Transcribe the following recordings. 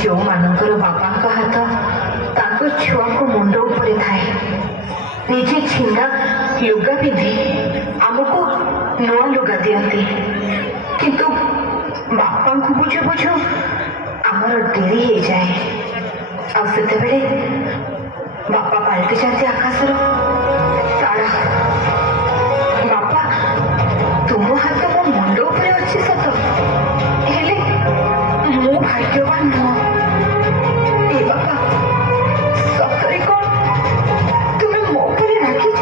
ଯେଉଁମାନଙ୍କର ବାପାଙ୍କ ହାତ ତାଙ୍କ ଛୁଆଙ୍କ ମୁଣ୍ଡ ଉପରେ ଥାଏ, ନିଜେ ଛିଣ୍ଡା ଲୁଗା ପିନ୍ଧି ଆମକୁ ନୂଆ ଲୁଗା ଦିଅନ୍ତି, କିନ୍ତୁ ବାପାଙ୍କୁ ବୁଝୁ ବୁଝୁ ଆମର ଡେରି ହେଇଯାଏ। ଆଉ ସେତେବେଳେ ବାପା ପାଲଟି ଯାଆନ୍ତି ଆକାଶର ତାରା। ବାପା, ତୁମ ହାତ ମୋ ମୁଣ୍ଡ ଉପରେ ଅଛି ସତ, ହେଲେ ମୁଁ ଭାଗ୍ୟବାନ ନୁହଁ। ଏ ବାପା, ସତରେ କଣ ତୁମେ ମୋ ଉପରେ ରାଗିଛ?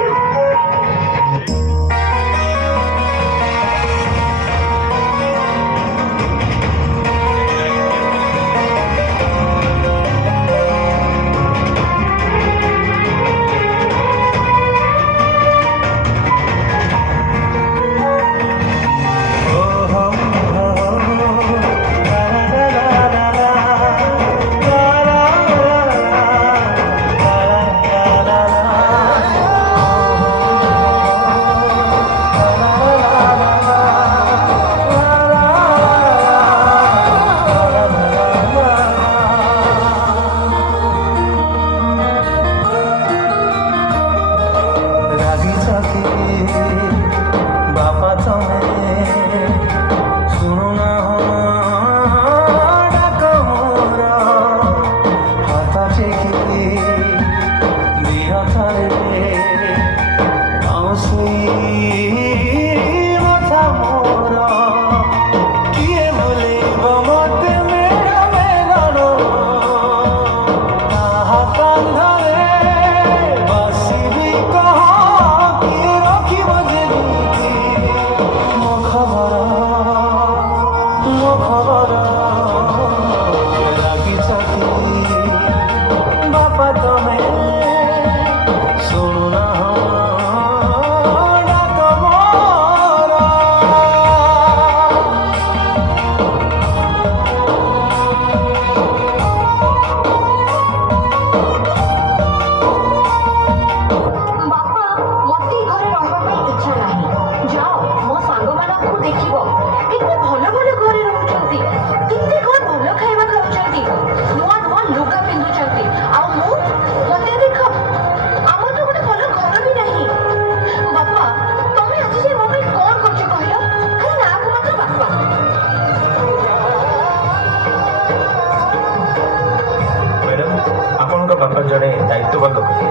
बापा जड़े दायित्ववान लोक थे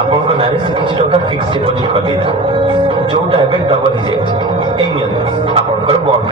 आपंक ना से किसी टका फिक्स डिपोजिट कर देता जोटा एबे डबल हो जाए आपंकर बॉन्ड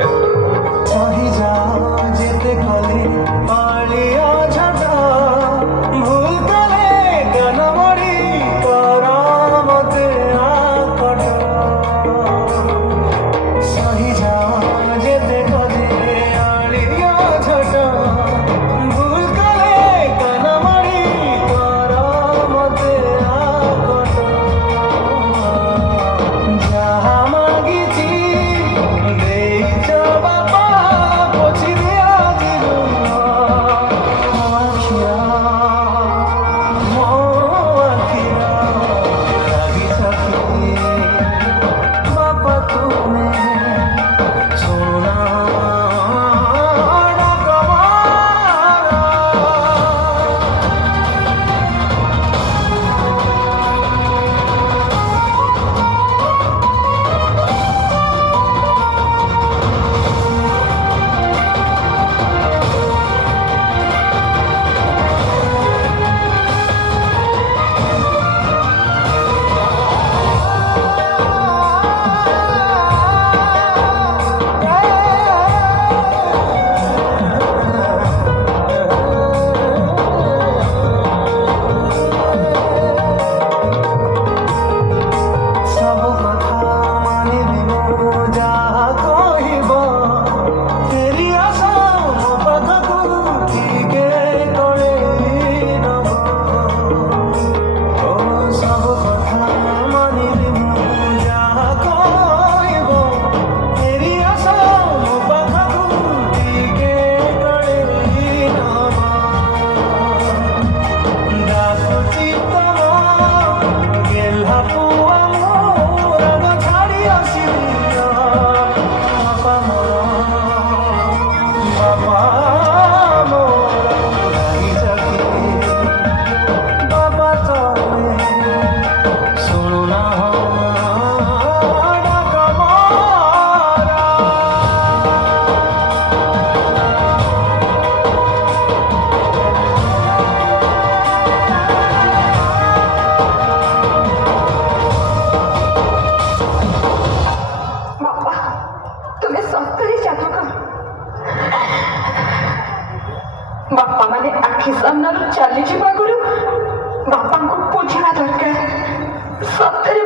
ବାପା ମାନେ ଆଖି ସାମ୍ନାରୁ ଚାଲିଯିବା ଆଗରୁ ବାପାଙ୍କୁ ବୁଝିବା ଦରକାର ସତରେ